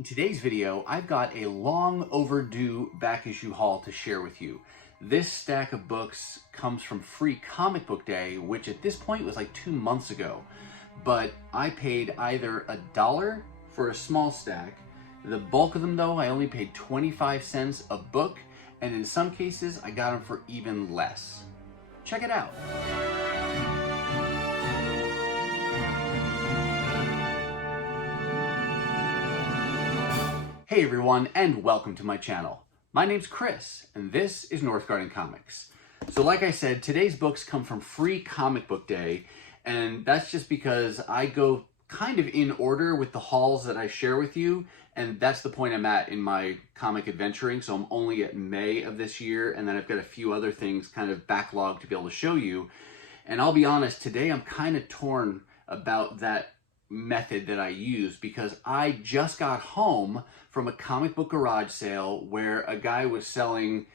In today's video, I've got a long overdue back issue haul to share with you. This stack of books comes from Free Comic Book Day, which at this point was like 2 months ago. But I paid either $1 for a small stack. The bulk of them though, I only paid 25 cents a book, and in some cases, I got them for even less. Check it out. Hey everyone, and welcome to my channel. My name's Chris, and this is Northgarden Comics. So like I said, today's books come from Free Comic Book Day, and that's just because I go kind of in order with the hauls that I share with you, and that's the point I'm at in my comic adventuring. So I'm only at May of this year, and then I've got a few other things kind of backlogged to be able to show you. And I'll be honest, today I'm kind of torn about that method that I use, because I just got home from a comic book garage sale where a guy was selling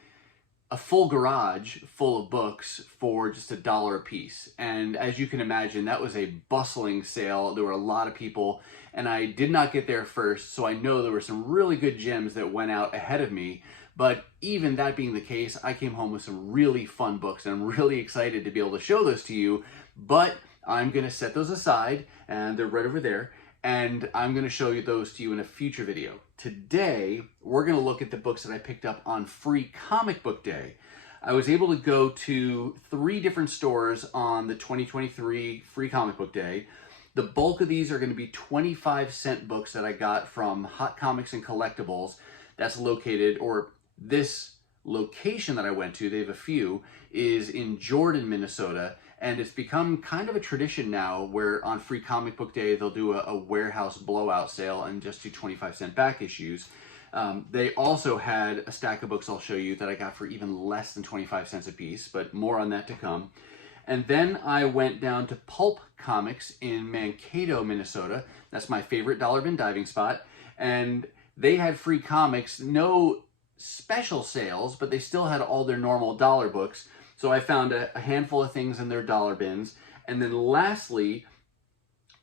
a full garage full of books for just $1 a piece. And as you can imagine, that was a bustling sale. There were a lot of people, and I did not get there first, so I know there were some really good gems that went out ahead of me. But even that being the case, I came home with some really fun books, and I'm really excited to be able to show those to you. But I'm going to set those aside, and they're right over there, and I'm going to show you those to you in a future video. Today, we're going to look at the books that I picked up on Free Comic Book Day. I was able to go to 3 different stores on the 2023 Free Comic Book Day. The bulk of these are going to be 25-cent books that I got from Hot Comics and Collectibles. That's located, or this location that I went to, they have a few, is in Jordan, Minnesota. And it's become kind of a tradition now where on Free Comic Book Day, they'll do a warehouse blowout sale and just do 25-cent back issues. They also had a stack of books I'll show you that I got for even less than 25 cents a piece, but more on that to come. And then I went down to Pulp Comics in Mankato, Minnesota. That's my favorite dollar bin diving spot. And they had free comics, no special sales, but they still had all their normal dollar books. So I found a handful of things in their dollar bins. And then lastly,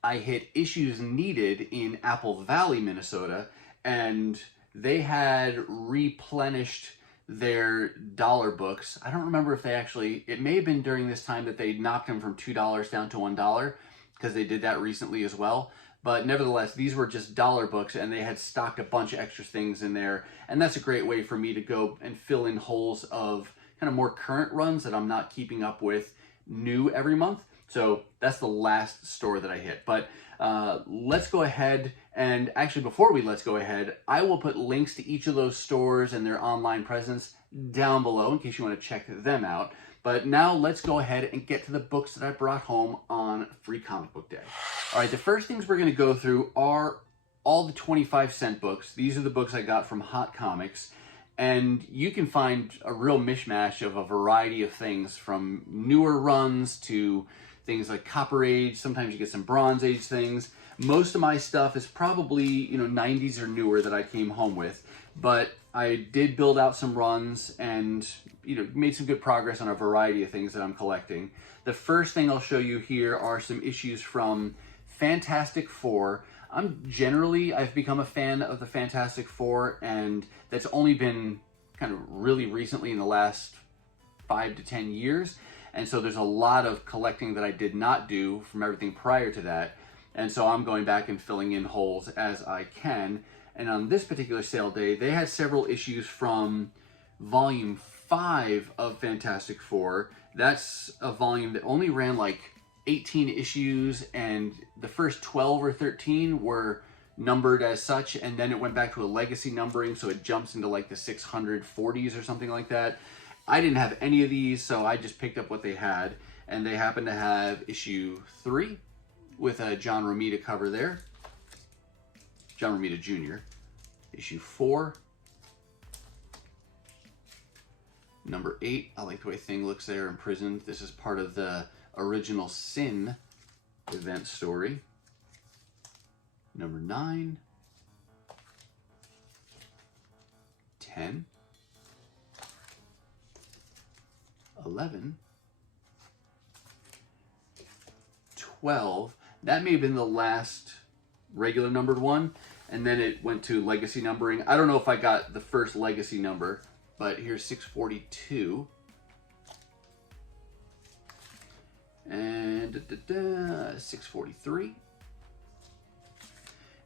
I hit Issues Needed in Apple Valley, Minnesota, and they had replenished their dollar books. I don't remember if they actually, it may have been during this time that they knocked them from $2 down to $1, because they did that recently as well. But nevertheless, these were just dollar books, and they had stocked a bunch of extra things in there. And that's a great way for me to go and fill in holes of kind of more current runs that I'm not keeping up with new every month. So that's the last store that I hit. But let's go ahead, and actually before let's go ahead, I will put links to each of those stores and their online presence down below in case you want to check them out. But now let's go ahead and get to the books that I brought home on Free Comic Book Day. All right, the first things we're going to go through are all the 25-cent books. These are the books I got from Hot Comics. And you can find a real mishmash of a variety of things, from newer runs to things like Copper Age. Sometimes you get some Bronze Age things. Most of my stuff is probably, 90s or newer that I came home with. But I did build out some runs and, made some good progress on a variety of things that I'm collecting. The first thing I'll show you here are some issues from Fantastic Four. I've become a fan of the Fantastic Four, and that's only been kind of really recently in the last 5 to 10 years. And so there's a lot of collecting that I did not do from everything prior to that. And so I'm going back and filling in holes as I can. And on this particular sale day, they had several issues from volume 5 of Fantastic Four. That's a volume that only ran like 18 issues, and the first 12 or 13 were numbered as such, and then it went back to a legacy numbering, so it jumps into like the 640s or something like that. I didn't have any of these, so I just picked up what they had, and they happen to have issue 3 with a John Romita cover there. John Romita Jr. Issue 4. Number 8, I like the way Thing looks there, imprisoned. This is part of the original Sin event story. Number 9, 10, 11, 12. That may have been the last regular numbered one. and then it went to legacy numbering. I don't know if I got the first legacy number, but here's 642. And 643.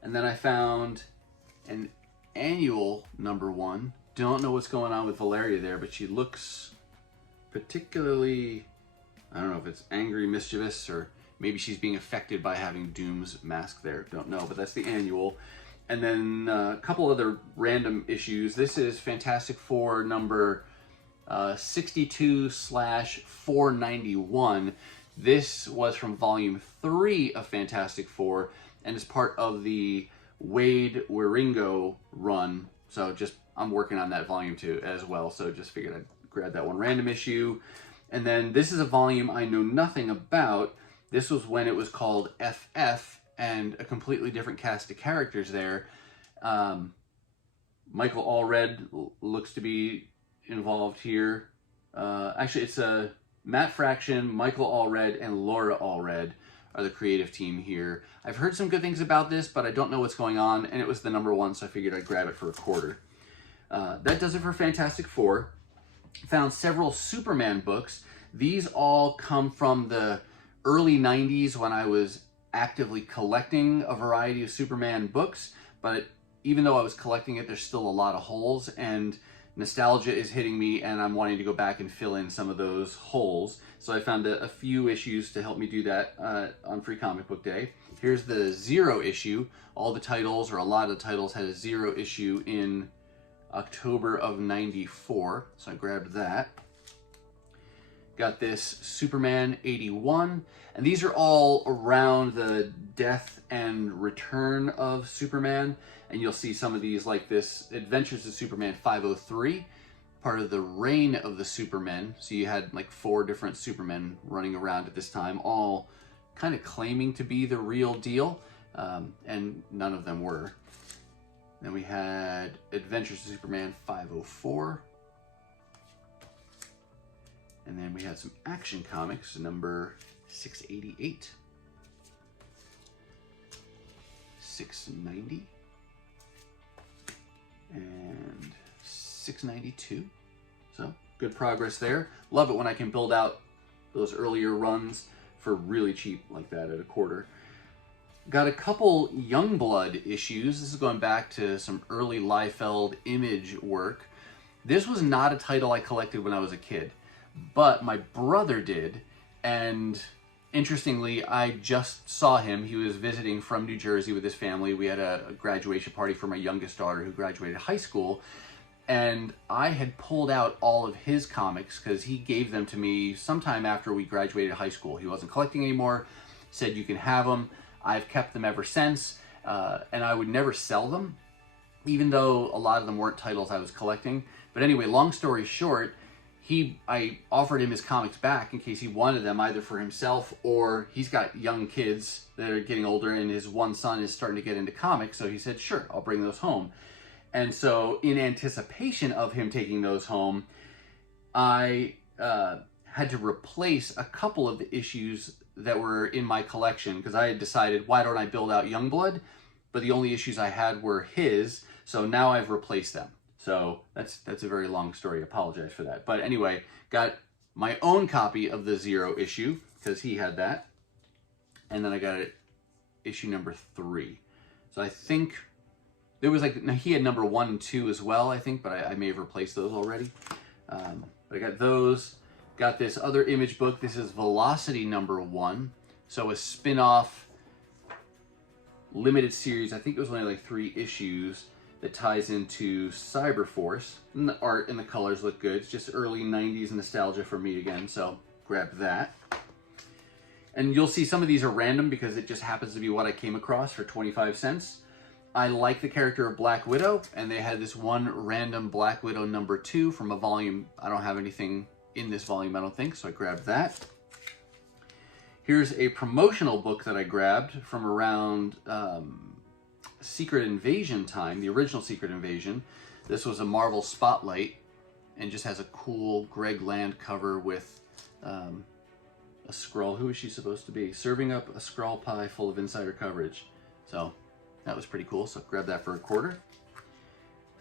And then I found an annual number 1. Don't know what's going on with Valeria there, but she looks particularly, I don't know if it's angry, mischievous, or maybe she's being affected by having Doom's mask there. Don't know, but that's the annual. And then a couple other random issues. This is Fantastic Four number 62/491. This was from volume 3 of Fantastic Four and is part of the Wade Wieringo run. So just, I'm working on that volume 2 as well. So just figured I'd grab that one random issue. And then this is a volume I know nothing about. This was when it was called FF and a completely different cast of characters there. Michael Allred looks to be involved here. Actually, it's a Matt Fraction, Michael Allred, and Laura Allred are the creative team here. I've heard some good things about this, but I don't know what's going on, and it was the number 1, so I figured I'd grab it for a quarter. That does it for Fantastic Four. Found several Superman books. These all come from the early 90s when I was actively collecting a variety of Superman books, but even though I was collecting it, there's still a lot of holes, and nostalgia is hitting me, and I'm wanting to go back and fill in some of those holes. So I found a few issues to help me do that on Free Comic Book Day. Here's the 0 issue. All the titles, or a lot of the titles, had a 0 issue in October of '94, so I grabbed that. Got this Superman 81, and these are all around the death and return of Superman, and you'll see some of these like this Adventures of Superman 503, part of the Reign of the Supermen. So you had like 4 different Supermen running around at this time, all kind of claiming to be the real deal, and none of them were. Then we had Adventures of Superman 504. And then we had some Action Comics, number 688, 690, and 692. So good progress there. Love it when I can build out those earlier runs for really cheap like that at a quarter. Got a couple Youngblood issues. This is going back to some early Liefeld Image work. This was not a title I collected when I was a kid, but my brother did, and interestingly, I just saw him. He was visiting from New Jersey with his family. We had a graduation party for my youngest daughter who graduated high school, and I had pulled out all of his comics because he gave them to me sometime after we graduated high school. He wasn't collecting anymore, said you can have them. I've kept them ever since, and I would never sell them, even though a lot of them weren't titles I was collecting. But anyway, long story short, I offered him his comics back in case he wanted them, either for himself or he's got young kids that are getting older and his one son is starting to get into comics. So he said, sure, I'll bring those home. And so in anticipation of him taking those home, I had to replace a couple of the issues that were in my collection because I had decided, why don't I build out Youngblood? But the only issues I had were his, so now I've replaced them. So that's a very long story. I apologize for that. But anyway, got my own copy of the 0 issue because he had that. And then I got it issue number 3. So I think there was like, now he had number 1 and 2 as well, I think, but I may have replaced those already. But I got those. Got this other Image book. This is Velocity number 1. So a spin-off limited series. I think it was only like 3 issues. That ties into Cyberforce, and the art and the colors look good. It's just early 90s nostalgia for me again, so grab that. And you'll see some of these are random because it just happens to be what I came across for 25 cents. I like the character of Black Widow, and they had this one random Black Widow number 2 from a volume. I don't have anything in this volume, I don't think, so I grabbed that. Here's a promotional book that I grabbed from around Secret Invasion time, the original Secret Invasion. This was a Marvel Spotlight and just has a cool Greg Land cover with a Skrull. Who is she supposed to be? Serving up a Skrull pie full of insider coverage. So That was pretty cool, so grab that for a quarter.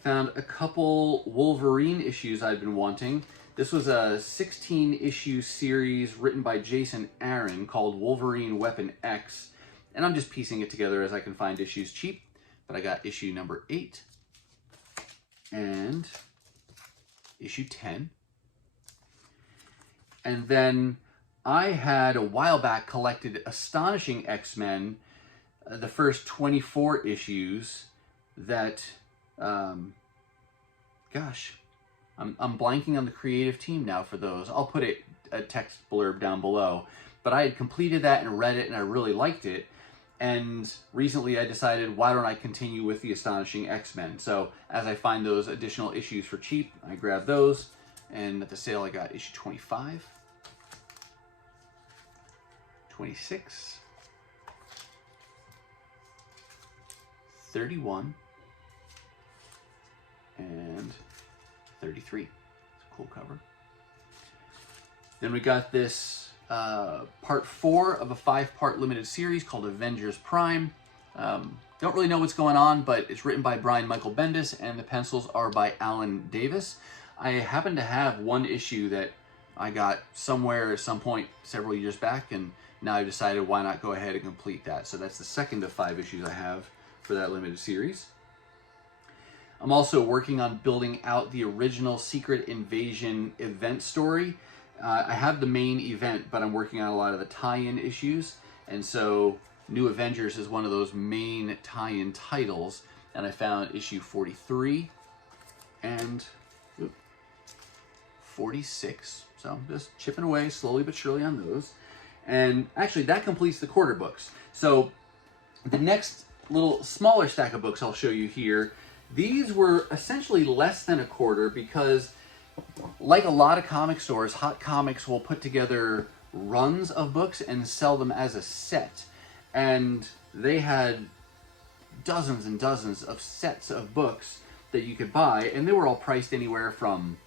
Found a couple Wolverine issues I've been wanting. This was a 16-issue series written by Jason Aaron called Wolverine Weapon X, and I'm just piecing it together as I can find issues cheap. But I got issue number 8 and issue 10. And then I had a while back collected Astonishing X-Men, the first 24 issues that, gosh, I'm blanking on the creative team now for those. I'll put a text blurb down below. But I had completed that and read it, and I really liked it. And recently I decided, why don't I continue with the Astonishing X-Men? So as I find those additional issues for cheap, I grab those. And at the sale, I got issue 25, 26, 31, and 33. It's a cool cover. Then we got this part 4 of a 5-part limited series called Avengers Prime. Don't really know what's going on, but it's written by Brian Michael Bendis, and the pencils are by Alan Davis. I happen to have one issue that I got somewhere at some point several years back, and now I've decided why not go ahead and complete that. So that's the second of 5 issues I have for that limited series. I'm also working on building out the original Secret Invasion event story. I have the main event, but I'm working on a lot of the tie-in issues, and so New Avengers is one of those main tie-in titles, and I found issue 43 and 46, so I'm just chipping away slowly but surely on those. And actually that completes the quarter books. So the next little smaller stack of books I'll show you here, these were essentially less than a quarter because, like a lot of comic stores, Hot Comics will put together runs of books and sell them as a set. And they had dozens and dozens of sets of books that you could buy, and they were all priced anywhere from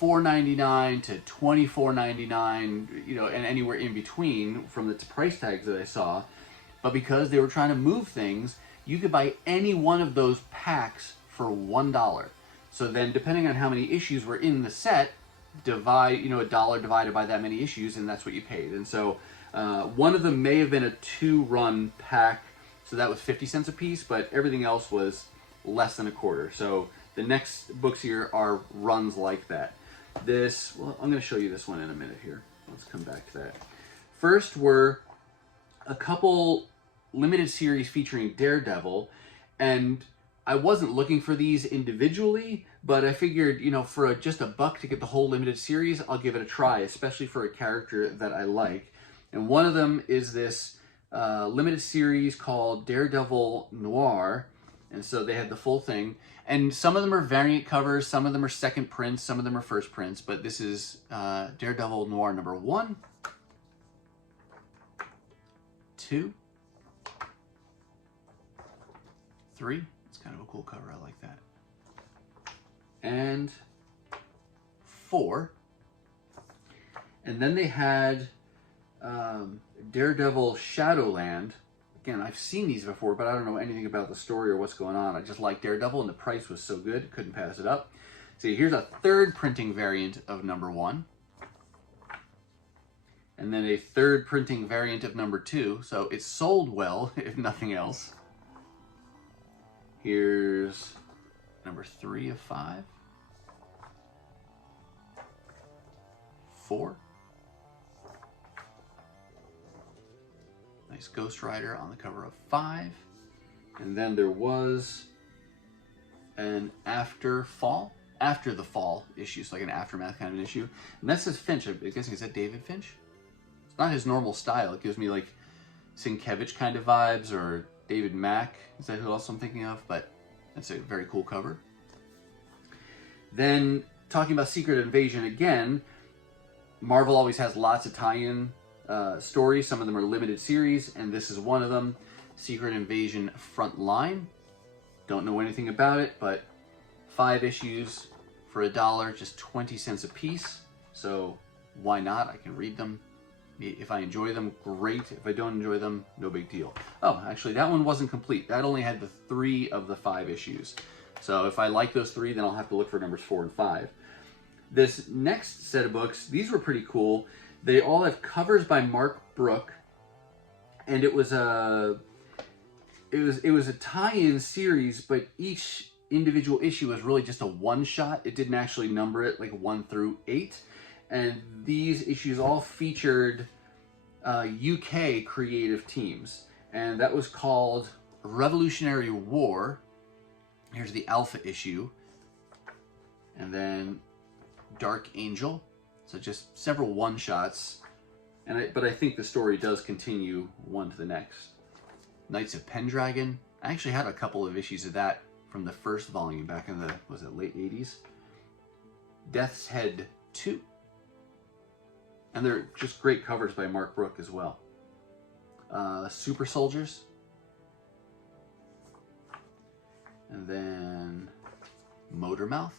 $4.99 to $24.99, you know, and anywhere in between from the price tags that I saw. But because they were trying to move things, you could buy any one of those packs for $1. So then, depending on how many issues were in the set, divide, you know, $1 divided by that many issues, and that's what you paid. And so one of them may have been a 2-run pack, so that was 50 cents a piece, but everything else was less than a quarter. So the next books here are runs like that. This, well, I'm going to show you this one in a minute here. Let's come back to that. First were a couple limited series featuring Daredevil, and I wasn't looking for these individually, but I figured, you know, for just $1 to get the whole limited series, I'll give it a try, especially for a character that I like. And one of them is this limited series called Daredevil Noir, and so they had the full thing. And some of them are variant covers, some of them are second prints, some of them are first prints, but this is Daredevil Noir number 1, 2, 3. It's kind of a cool cover, I like that. And 4. And then they had Daredevil Shadowland. Again, I've seen these before, but I don't know anything about the story or what's going on. I just like Daredevil, and the price was so good, couldn't pass it up. See, here's a 3rd printing variant of number 1. And then a 3rd printing variant of number 2. So it sold well, if nothing else. Here's number 3 of 5. 4. Nice Ghost Rider on the cover of 5. And then there was an After the Fall issue, so like an aftermath kind of an issue. And that says Finch. I'm guessing, is that David Finch? It's not his normal style. It gives me like Sienkiewicz kind of vibes, or David Mack. Is that who else I'm thinking of? But that's a very cool cover. Then, talking about Secret Invasion again, Marvel always has lots of tie-in stories. Some of them are limited series, and this is one of them. Secret Invasion Frontline. Don't know anything about it, but 5 issues for $1, just 20 cents a piece. So why not? I can read them If I enjoy them, great. If I don't enjoy them, no big deal. Oh, actually, that one wasn't complete. That only had the 3 of the 5 issues. So if I like those 3, then I'll have to look for numbers 4 and 5. This next set of books, these were pretty cool. They all have covers by Mark Brook, and it was a tie-in series, but each individual issue was really just a one-shot. It didn't actually number it like 1 through 8. And these issues all featured UK creative teams. And that was called Revolutionary War. Here's the Alpha issue. And then Dark Angel. So just several one-shots. But I think the story does continue one to the next. Knights of Pendragon. I actually had a couple of issues of that from the first volume back in the, was it late 80s? Death's Head 2. And they're just great covers by Mark Brook as well. Super Soldiers. And then Motormouth.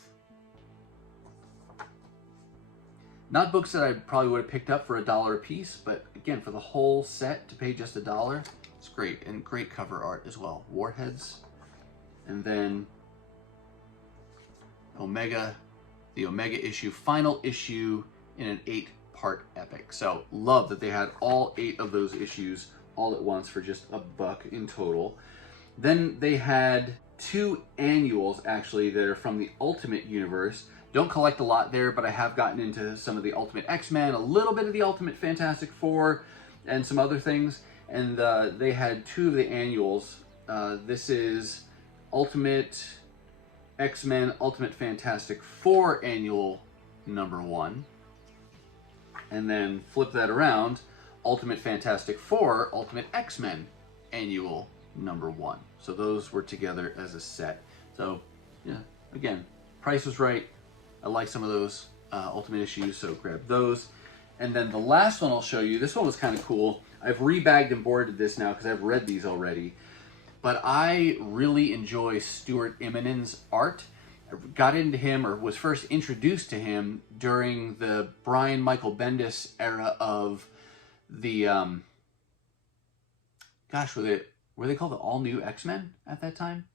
Not books that I probably would have picked up for $1 a piece, but again, for the whole set to pay just $1, it's great. And great cover art as well. Warheads. And then Omega, the Omega issue, final issue in an 8-part epic. So love that they had all 8 of those issues all at once for just $1 in total. Then they had 2 annuals actually that are from the Ultimate Universe. Don't collect a lot there, but I have gotten into some of the Ultimate X-Men, a little bit of the Ultimate Fantastic Four, and some other things. And they had 2 of the annuals. This is Ultimate X-Men, Ultimate Fantastic Four Annual number 1. And then flip that around, Ultimate Fantastic Four, Ultimate X-Men Annual number 1. So those were together as a set. So, yeah, again, price was right. I like some of those Ultimate issues, so grab those. And then the last one I'll show you, this one was kind of cool. I've rebagged and boarded this now because I've read these already. But I really enjoy Stuart Immonen's art. I got into him, or was first introduced to him during the Brian Michael Bendis era of the, gosh, were they called the All New X-Men at that time?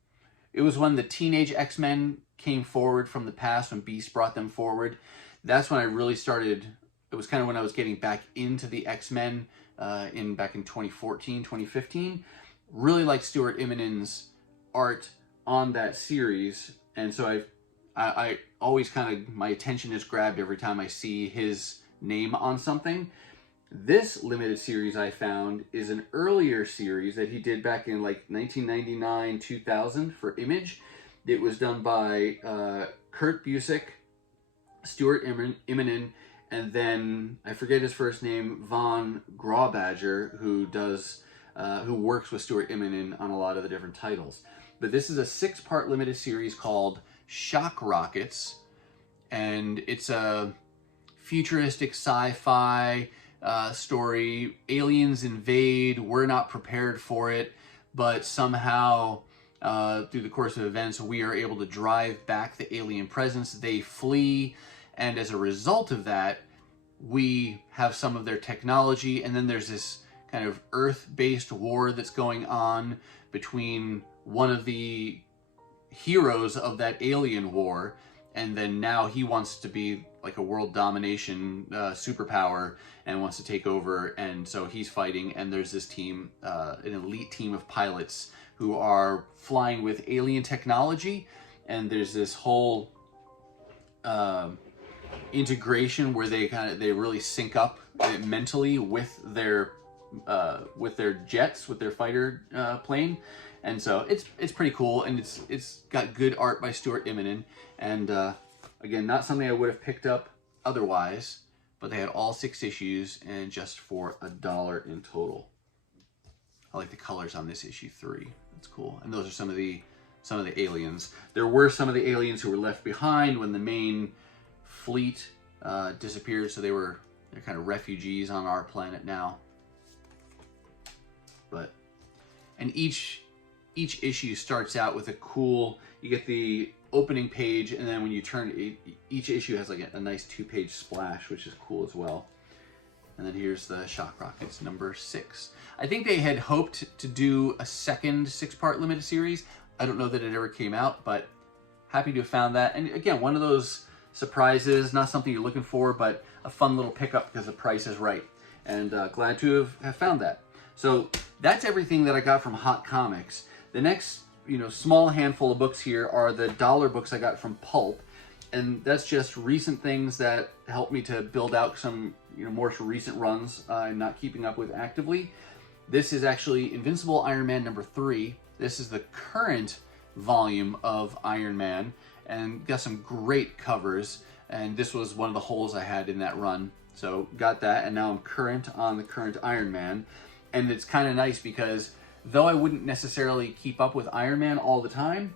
It was when the teenage X-Men came forward from the past, when Beast brought them forward. That's when I really started, it was kind of when I was getting back into the X-Men back in 2014, 2015. Really liked Stuart Immonen's art on that series, and so I always kind of, my attention is grabbed every time I see his name on something. This limited series I found is an earlier series that he did back in like 1999, 2000 for Image. It was done by Kurt Busiek, Stuart Immonen, and then I forget his first name, Von Grawbadger, who works with Stuart Immonen on a lot of the different titles. But this is a 6-part limited series called Shock Rockets, and it's a futuristic sci-fi story. Aliens invade, we're not prepared for it, but somehow through the course of events we are able to drive back the alien presence. They flee, and as a result of that we have some of their technology, and then there's this kind of Earth-based war that's going on between one of the heroes of that alien war, and then now he wants to be like a world domination superpower and wants to take over, and so he's fighting, and there's this team, an elite team of pilots who are flying with alien technology, and there's this whole integration where they really sync up mentally with their jets, with their fighter plane. And so it's pretty cool, and it's got good art by Stuart Immonen, and again, not something I would have picked up otherwise, but they had all 6 issues and just for $1 in total. I like the colors on this issue 3. That's cool. And those are some of the aliens. There were some of the aliens who were left behind when the main fleet disappeared, so they're kind of refugees on our planet now. And each issue starts out with a cool, you get the opening page, and then when you turn, each issue has like a nice 2-page splash, which is cool as well. And then here's the Shock Rockets number 6. I think they had hoped to do a second 6-part limited series. I don't know that it ever came out, but happy to have found that. And again, one of those surprises, not something you're looking for, but a fun little pickup because the price is right. And glad to have found that. So that's everything that I got from Hot Comics. The next, small handful of books here are the dollar books I got from Pulp. And that's just recent things that helped me to build out some, more recent runs I'm not keeping up with actively. This is actually Invincible Iron Man number 3. This is the current volume of Iron Man, and got some great covers. And this was one of the holes I had in that run. So got that, and now I'm current on the current Iron Man. And it's kind of nice because though I wouldn't necessarily keep up with Iron Man all the time,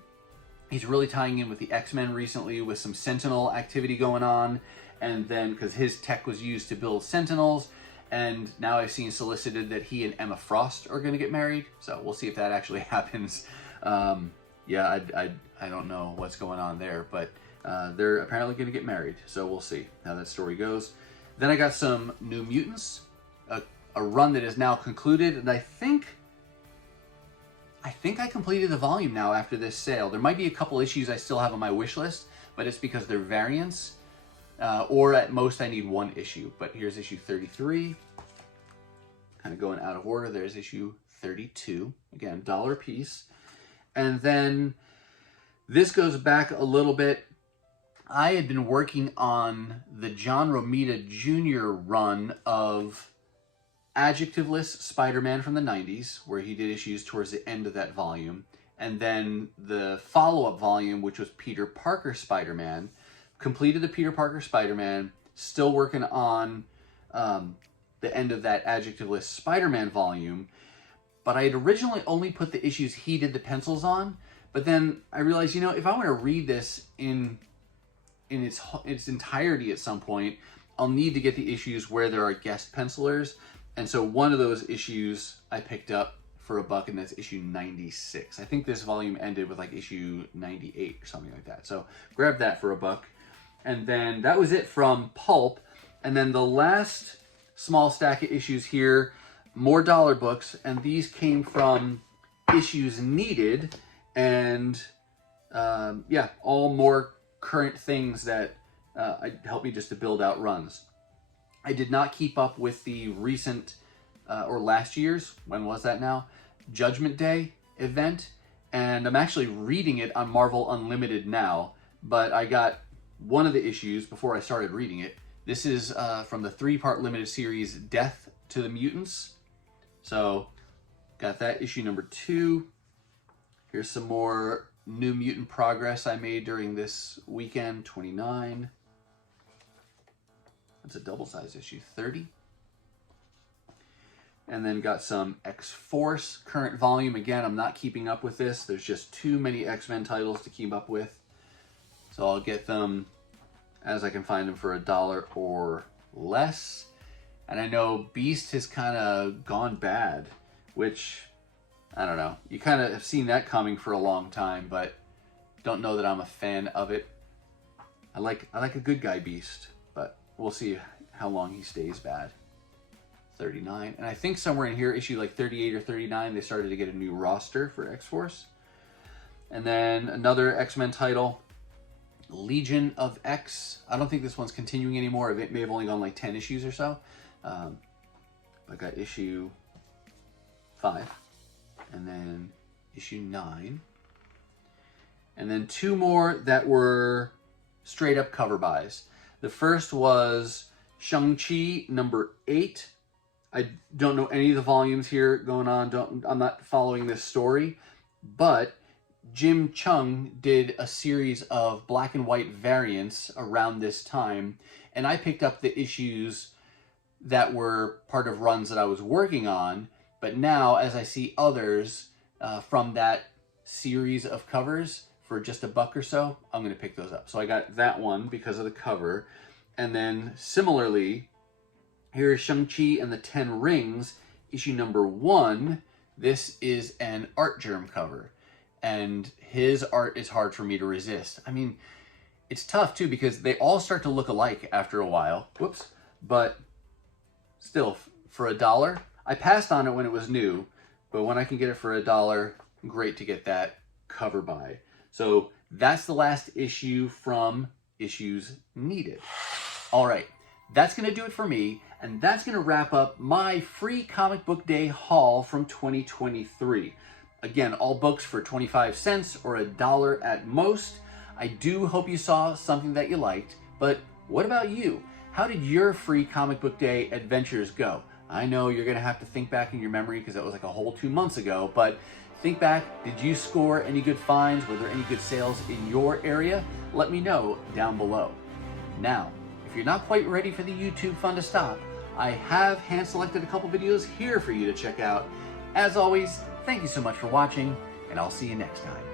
he's really tying in with the X-Men recently with some Sentinel activity going on. And then, because his tech was used to build Sentinels, and now I've seen solicited that he and Emma Frost are going to get married. So we'll see if that actually happens. Yeah, I don't know what's going on there, but they're apparently going to get married. So we'll see how that story goes. Then I got some New Mutants, a run that is now concluded, and I think I completed the volume now after this sale. There might be a couple issues I still have on my wish list, but it's because they're variants, or at most I need one issue. But here's issue 33, kind of going out of order. There's issue 32, again, $1 a piece. And then this goes back a little bit. I had been working on the John Romita Jr. run of Adjectiveless Spider-Man from the 90s, where he did issues towards the end of that volume. And then the follow-up volume, which was Peter Parker Spider-Man. Completed the Peter Parker Spider-Man, still working on the end of that Adjectiveless Spider-Man volume. But I had originally only put the issues he did the pencils on. But then I realized, if I want to read this in its entirety at some point, I'll need to get the issues where there are guest pencilers. And so one of those issues I picked up for $1, and that's issue 96. I think this volume ended with like issue 98 or something like that. So grab that for $1. And then that was it from Pulp. And then the last small stack of issues here, more dollar books, and these came from Issues Needed, and yeah, all more current things that helped me just to build out runs. I did not keep up with the recent, or last year's, when was that now, Judgment Day event, and I'm actually reading it on Marvel Unlimited now, but I got one of the issues before I started reading it. This is from the 3-part limited series, Death to the Mutants. So, got that, issue number 2. Here's some more New Mutant progress I made during this weekend, 29. That's a double-sized issue, 30. And then got some X-Force current volume. Again, I'm not keeping up with this. There's just too many X-Men titles to keep up with. So I'll get them as I can find them for $1 or less. And I know Beast has kind of gone bad, which, I don't know. You kind of have seen that coming for a long time, but don't know that I'm a fan of it. I like a good guy Beast, but we'll see how long he stays bad. 39. And I think somewhere in here, issue like 38 or 39, they started to get a new roster for X-Force. And then another X-Men title, Legion of X. I don't think this one's continuing anymore. It may have only gone like 10 issues or so. I got issue 5, and then issue 9, and then 2 more that were straight up cover buys. The first was Shang-Chi number 8. I don't know any of the volumes here going on. I'm not following this story, but Jim Chung did a series of black and white variants around this time, and I picked up the issues that were part of runs that I was working on, but now as I see others from that series of covers for just $1 or so, I'm going to pick those up. So I got that one because of the cover. And then similarly, here's Shang-Chi and the 10 Rings, issue number 1. This is an Art Germ cover, and his art is hard for me to resist. I mean, it's tough too because they all start to look alike after a while. Whoops. But still, for $1, I passed on it when it was new, but when I can get it for $1, great to get that cover by. So that's the last issue from Issues Needed. All right, that's going to do it for me, and that's going to wrap up my free comic book day haul from 2023. Again, all books for 25 cents or $1 at most. I do hope you saw something that you liked, but what about you? How did your free comic book day adventures go? I know you're going to have to think back in your memory because that was like a whole 2 months ago, but think back, did you score any good finds? Were there any good sales in your area? Let me know down below. Now, if you're not quite ready for the YouTube fun to stop, I have hand-selected a couple videos here for you to check out. As always, thank you so much for watching, and I'll see you next time.